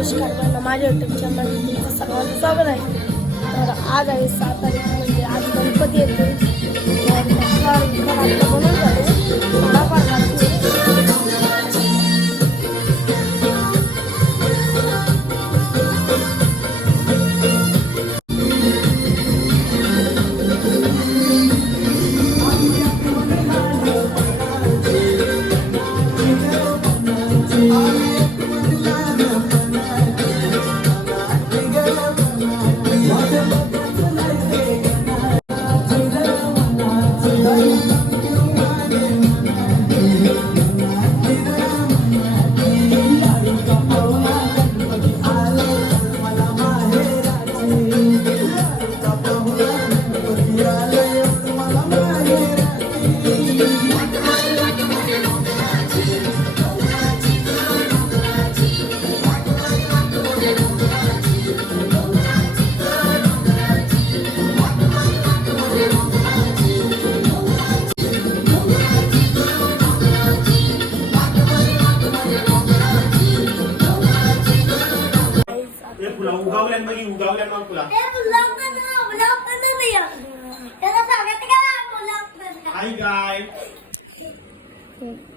नमस्कार माझ्या YouTube channel तुमचं सर्वांचं स्वागत आहे. तर आज आहे 7 तारीख, म्हणजे आज गणपती येते. तर आपलं बनवून झाले थोडाफार बाकी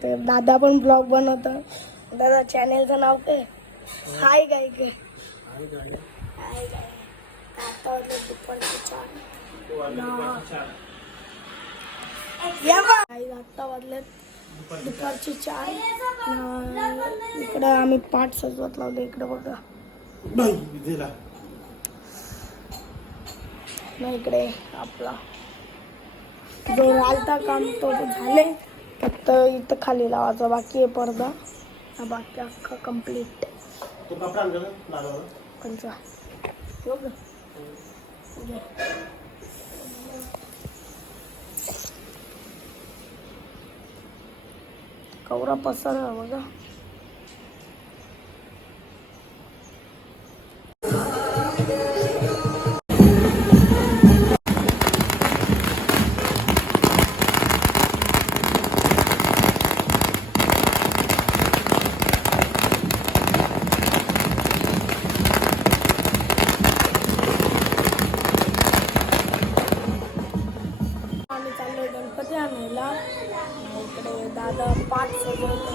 तर दादा पण ब्लॉग बनवतो. दादा चॅनेलचं नाव काय? हाय गाय काय? हाय गाय. आता वाजले दुपारचे 4. आता वाजले दुपारचे 4. इकडं आम्ही पाठ सजवत लावले. इकडं बघा ना, इकडे आपला जो रालता काम तो झाले. फक्त इथं खाली लावायचा बाकी आहे पडदा. बाकी अख्खा कम्प्लीट. कवरा पसरला बघा. गणपती आणायला इकडे दादा पाठ सजवतो.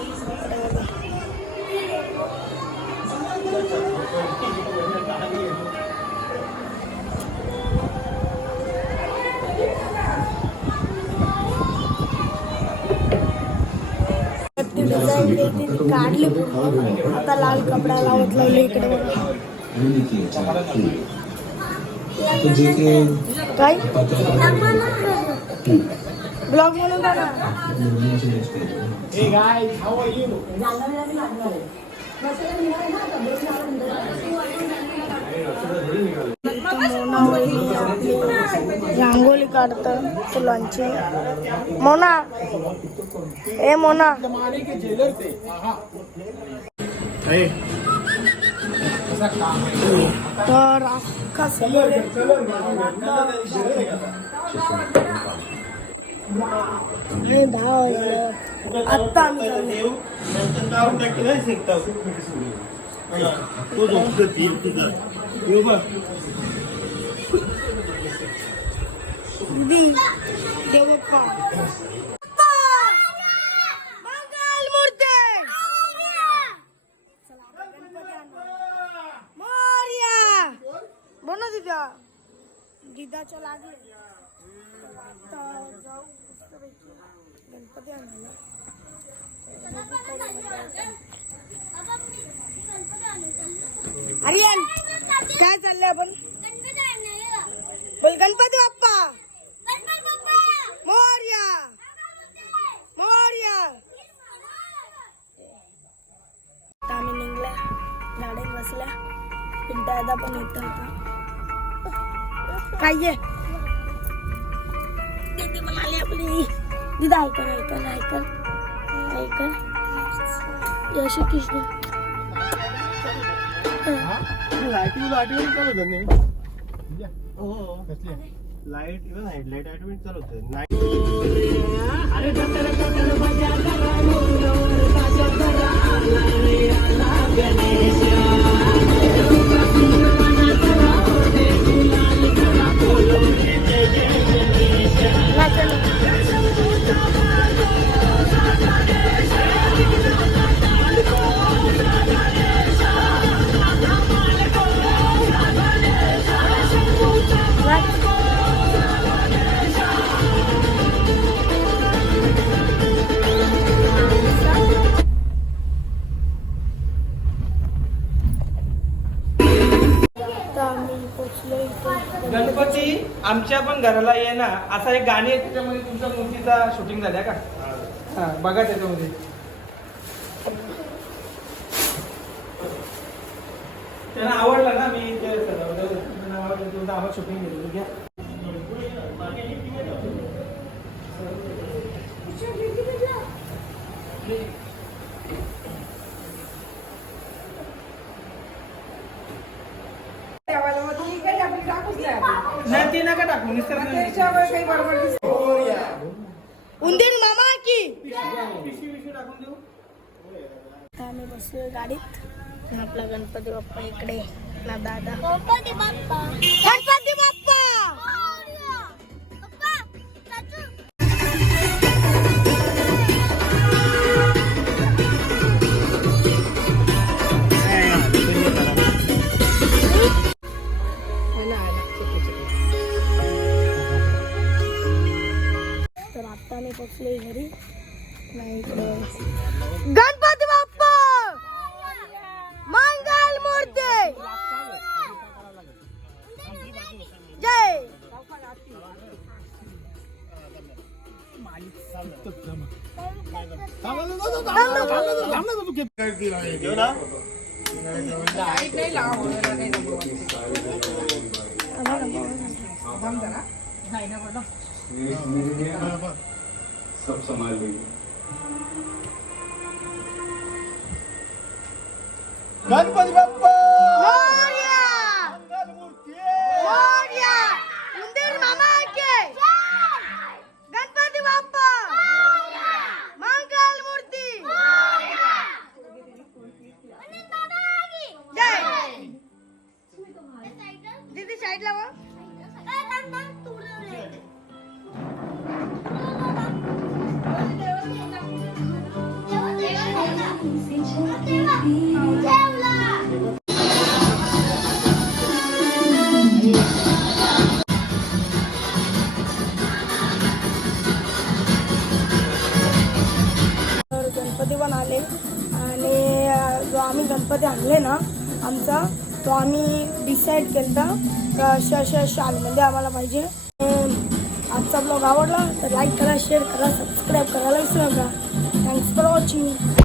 डिझाईन काढली, आता लाल कपडा लावत लावले. इकडे काय ब्लॉग म्हणून बघा. रांगोळी काढतं फुलांची. मोना, ए मोना, तर अख्खा समोर हे 10 वाजलं. आत्ता आम्ही देवप्पा मंगल मूर्ती मोरया बोला दिदा. दिदाच्या लागले. आता जाऊ गणपती आणायला. आर्यन काय चाललंय आपण? बोल गणपती बाप्पा मोरया मोरया. आता आम्ही निघल्या, गाडीत बसल्या. पिंटा दादा पण येत होता. काय ये दीदी म्हणाली आपली. दिदा ऐकल ऐकल ऐकल ऐकल. यश कृष्ण लाईट हेडलाईट ऑटोमॅटिक चालवतं. नाही गणपती आमच्या पण घराला ये ना असा एक गाणी आहे त्याच्यामध्ये तुमच्या मूर्तीचा शूटिंग झाल्या का? हा बघा त्याच्यामध्ये. त्यांना आवडला ना मी ते आम्हाला शूटिंग केलं. घ्या नाही ती नका टाकू निसर्ग उंदीर मामा की पिशवी टाकून देऊ. आम्ही बसलोय गाडीत आणि आपला गणपती बाप्पा इकडे ना दादा. गणपती बाप्पा गणपती बाप्पा तर आता आम्ही पोचलोय घरी. नाही गणपती बाप्पा मंगल मूर्ती जय. सब संभाल ली. गणपती बाप्पा मोरया मंगलमूर्ती. मोरया उंदीर मामा के गणपती बाप्पा मंगल मूर्ती जय. दीदी साईडला वा. तर गणपती पण आले आणि जो आम्ही गणपती आणले ना आमचा तो आम्ही डिसाईड केला का अशा शालमध्ये आम्हाला पाहिजे. आजचा ब्लॉग आवडला तर लाईक करा, शेअर करा, सबस्क्राईब करायला विसरू नका. Thanks for watching.